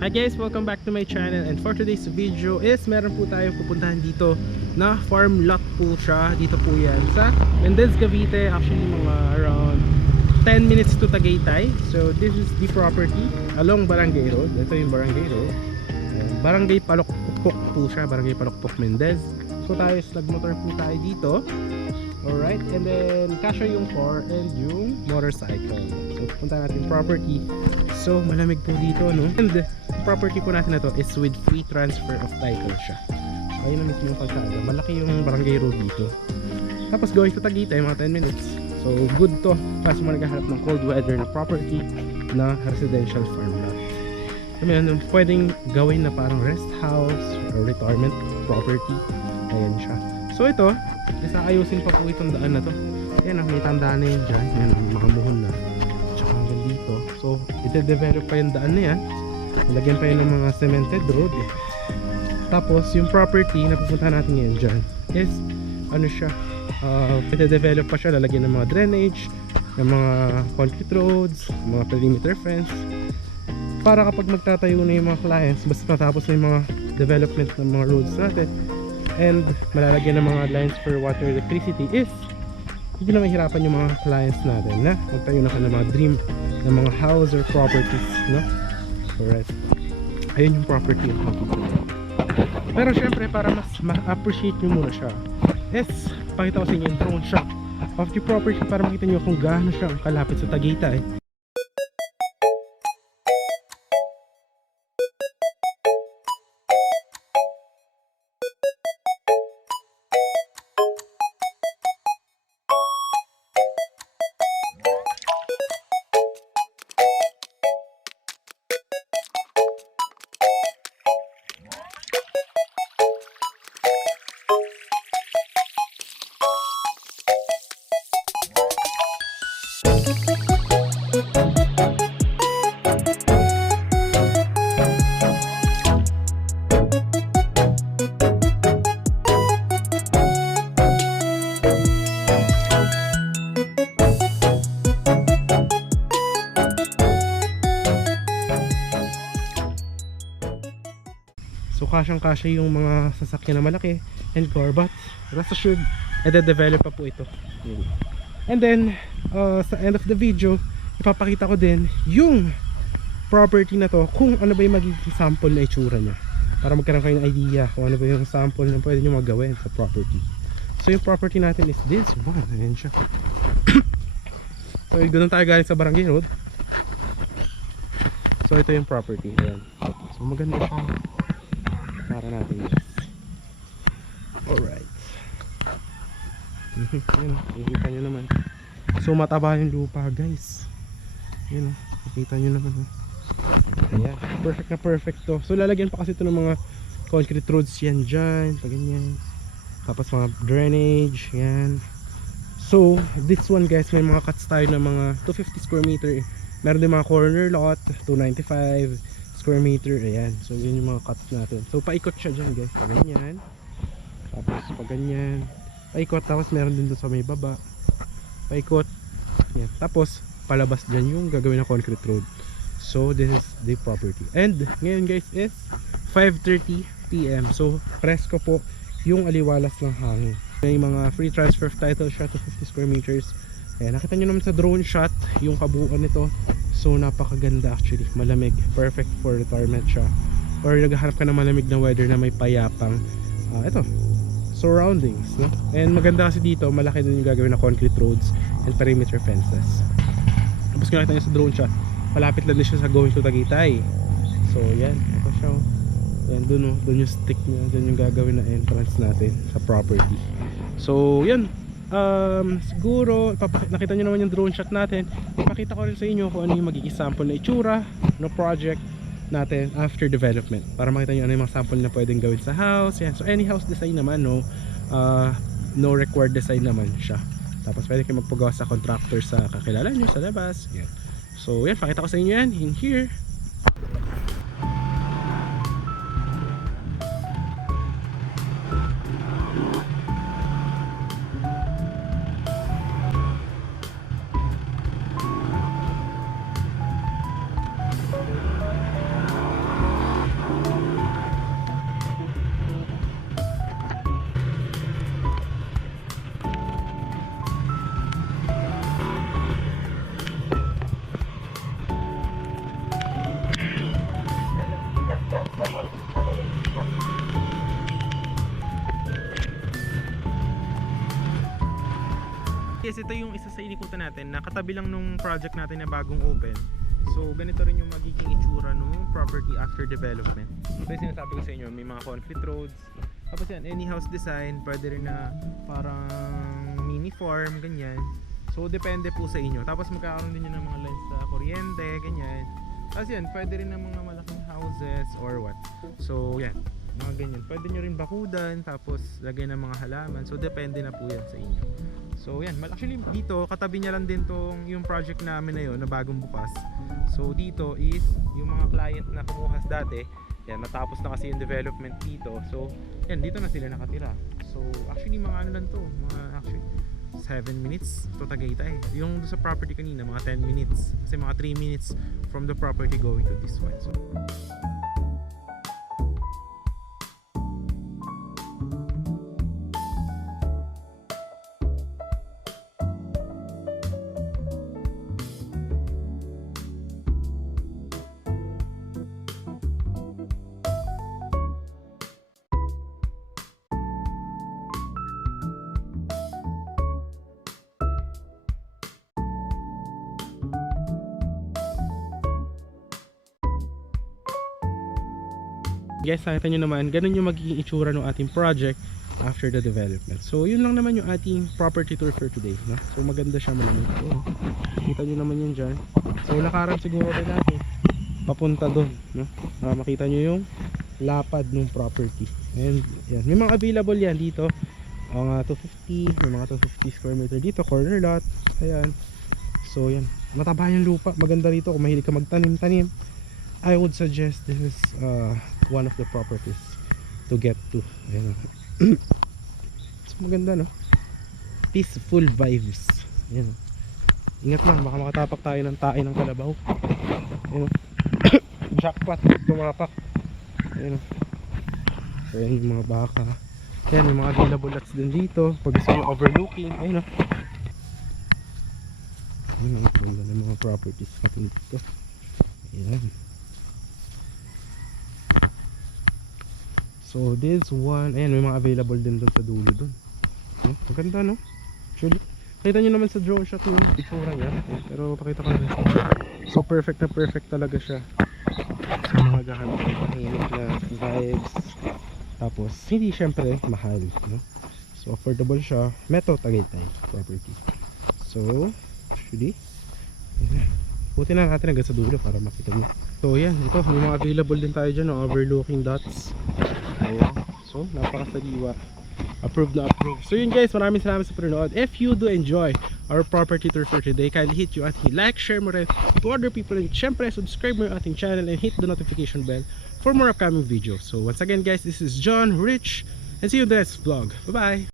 Hi guys, welcome back to my channel, and for today's video is meron po tayo pupuntahan dito na farm lot po siya. Dito po yan sa Mendez, Cavite. Actually mga around 10 minutes to Tagaytay. So this is the property along Barangay Road. Ito yung Barangay Road. Barangay Palokpok po siya, Barangay Palokpok, Mendez. So tayo nagmotor po tayo dito. Alright, and then kasya yung car and yung motorcycle. So punta natin property. So malamig po dito, no? And property po natin na to is with free transfer of title siya. Ayun na mismo yung kalsada. Malaki yung barangay road dito. Tapos going to Tagaytay mga 10 minutes. So good to kasi mo naghahanap ng cold weather na property na residential farm lot. I mean, pwedeng gawin na parang rest house or retirement property. Ayan siya. So ito, ayusin pa po itong daan na to. Ayan, may tandaan na yun dyan. Ayan, mga muhon na. Tsaka hanggang dito. So ite-develop pa yung daan na yan. Lagyan pa yun ng mga cemented road. Tapos yung property na pupuntahan natin ngayon dyan is ano siya, ite-develop pa siya. Lalagyan ng mga drainage, ng mga concrete roads, mga perimeter fence, para kapag magtatayo na yung mga clients, basta matapos na yung mga development ng mga roads natin and malalagyan ng mga lines for water electricity, is hindi na mahirapan yung mga clients natin na magtayo na ng mga dream ng mga house or properties, no? Alright, ayun yung property yung makikita. Pero syempre para mas ma-appreciate nyo muna siya, is pakita ko sa inyo yung drone shot of the property para makita nyo kung gaano siya kalapit sa Tagaytay. So kasyang-kasya yung mga sasakyan na malaki and car, but rest assured, ede-develop pa po ito. And then sa end of the video, ipapakita ko din yung property na to, kung ano ba yung magiging sample na itsura niya, para magkaroon kayo ng idea kung ano ba yung sample na pwede nyo magawin sa property. So yung property natin is this one. Ayan siya. So ganun tayo galing sa Barangay Road. So ito yung property. Ayan. So maganda siya para natin, guys. Alright. Yun o, nakikita nyo naman. So mataba yung lupa, guys. Yun o, nakikita nyo naman o. Ayan, perfect na perfect to. So lalagyan pa kasi ito ng mga concrete roads yan dyan, ganyan. Tapos mga drainage, yan. So this one, guys, may mga cuts tayo ng mga 250 square meter. Meron din mga corner lot, 295 square meter, ayan. So yun yung mga cuts natin. So paikot siya dyan, guys, pag ganyan. Tapos pag ganyan, paikot. Tapos meron din doon sa may baba, paikot, yan. Tapos palabas dyan yung gagawin na concrete road. So this is the property. And ngayon, guys, is 5:30 PM. So presko po yung aliwalas ng hangin. May mga free transfer of title siya to 50 square meters. Ayan, nakita nyo naman sa drone shot yung kabuuan nito. So napakaganda actually, malamig, perfect for retirement siya, or naghahanap ka ng malamig na weather na may payapang ito surroundings, no? And maganda kasi dito, malaki din yung gagawin na concrete roads and perimeter fences. Tapos kung nakita nyo sa drone shot, malapit lang din siya sa going to Tagaytay. So yan, ito siya, yan, dun yung stick niya, dun yung gagawin na entrance natin sa property. So yan, siguro nakita nyo naman yung drone shot natin. Ipakita ko rin sa inyo kung ano yung magiging sample na itsura no project natin after development, para makita nyo ano yung mga sample na pwedeng gawin sa house. Yan. So any house design naman, no required design naman siya. Tapos pwede kayo magpagawa sa contractor sa kakilala nyo sa labas. Yan. So yan, pakita ko sa inyo yan in here. guys, ito yung isa sa inikutan natin na katabi lang nung project natin na bagong open. So ganito rin yung magiging itsura nung property after development. So yung sinasabi ko sa inyo, may mga concrete roads. Tapos yan, any house design, pwede rin na parang mini farm, ganyan. So depende po sa inyo. Tapos magkakaroon din yun ng mga lines sa kuryente, ganyan. Tapos yan, pwede rin ng mga malaking houses or what. So yan, mga ganyan. Pwede nyo rin bakudan, tapos lagay ng mga halaman. So depende na po yan sa inyo. So yan, actually dito katabi niya lang din tong yung project namin na yun na bagong bukas. So dito is yung mga client na kumuha dati, yan, natapos na kasi yung development dito. So yan, dito na sila nakatira. So actually mga ano lang to, mga actually 7 minutes to Tagaytay. Yung sa property kanina mga 10 minutes. Kasi mga 3 minutes from the property going to this one. So guys, nakita nyo naman, ganun yung magiging itsura ng ating project after the development. So yun lang naman yung ating property tour for today, no? So maganda siya, malamig. So, kita nyo naman yun dyan. So lakaran siguro rin natin papunta doon, no? Makita nyo yung lapad ng property. And yan, may mga available yan dito, mga 250, may mga 250 square meter dito, corner lot. Ayan. So yan, mataba yung lupa, maganda rito kung mahilig ka magtanim-tanim. I would suggest this is one of the properties to get to. Ayan. So maganda, no? Peaceful vibes. Ayan. Ingat lang, baka makatapak tayo ng tae ng kalabaw. Ayan. Jackpot, tumapak. Ayan. So ayan yung mga baka. Ayan, yung mga available lots din dito. Pag gusto nyo overlooking. Ayan, no? Ayan, ang ganda ng mga properties natin dito. Ayan. So this one, ayan, may mga available din dun sa dulo dun. No? Maganda, no? Actually, kita nyo naman sa drone shot yung itsura niya. Pero pakita ko rin. So perfect na perfect talaga siya sa mga gahanap ng tahimik na vibes. Tapos hindi syempre mahal, no? So affordable siya. Metro Tagaytay property. So actually, puti na natin agad sa dulo para makita nyo. So yan, ito, may mga available din tayo dyan, no? Overlooking dots. Ayan. So napakasaliwa. Approved na approved. So yun guys, maraming salamat sa panonood. If you do enjoy our property tour for today, kindly hit yung ating like, share mo rin to other people, and syempre subscribe mo yung ating channel and hit the notification bell for more upcoming videos. So once again guys, this is John Rich, and see you in the next vlog. Bye bye.